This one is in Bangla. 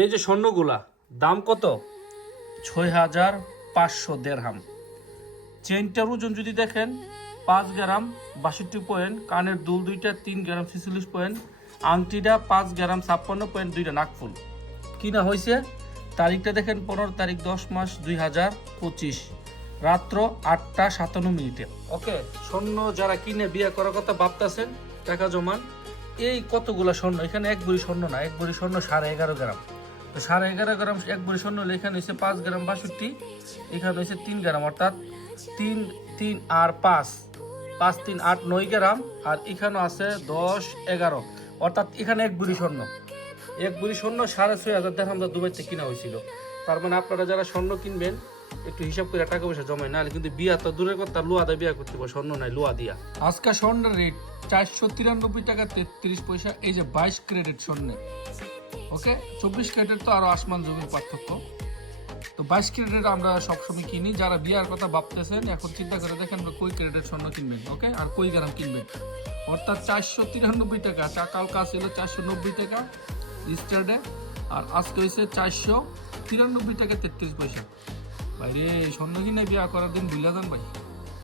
এই যে স্বর্ণগুলা দাম কত? 6,500 দেড়হাম। চেনটার ওজন যদি দেখেন 5 গ্রাম 62 পয়েন্ট, কানের দুল দুইটা 3 গ্রাম 46 পয়েন্ট, আংটিটা 5 গ্রাম 56 পয়েন্ট, দুইটা নাকফুল। কিনা হয়েছে তারিখটা দেখেন 15 তারিখ 10 মাস 2025, রাত্র 8টা 57 মিনিটে। ওকে, স্বর্ণ যারা কিনে বিয়ে করার কথা ভাবতেছেন, টাকা জমান। এই কতগুলা স্বর্ণ, এখানে এক ভরি স্বর্ণ না, এক ভরি স্বর্ণ 11.5 গ্রাম। তো 11.5 গ্রাম এক ভরি স্বর্ণ হলে এখানে হচ্ছে 5 গ্রাম 62, এখানে হচ্ছে 3 গ্রাম, অর্থাৎ 3 3 আর 5 5 3 8 9 গ্রাম, আর এখানে আছে 10 11, অর্থাৎ এখানে এক ভরি স্বর্ণ। এক ভরি স্বর্ণ 6,500 দেড়হাম দুবাই থেকে কিনা হয়েছিল। তার মানে আপনারা যারা স্বর্ণ কিনবেন একটু হিসাব করে টাকা পয়সা জমায়, নাহলে কিন্তু বিয়া তো দূরের কথা, লোয়া দিয়ে বিয়া করতে পারে, স্বর্ণ নাই লোয়া দিয়া। আজকে স্বর্ণের রেট 493 টাকা 33 পয়সা, এই যে 22 ক্যারেটের স্বর্ণে। ওকে, 24 ক্যারেটের তো আরো আসমান জমির পার্থক্য। তো 22 ক্যারেটের আমরা সবসময় কিনি। যারা বিয়ার কথা ভাবতেছেন এখন চিন্তা করে দেখেন কই ক্যারেটের স্বর্ণ কিনবেন, ওকে, আর কই গ্রাম কিনবেন। অর্থাৎ 493 টাকা, কাল কাজ ছিল 490 টাকা ইস্টারডে, আর আজকে হয়েছে 493 টাকা 33 পয়সা। ভাই রে, স্বর্ণ কিনে বিয়া করার দিন ভুলে যান ভাই।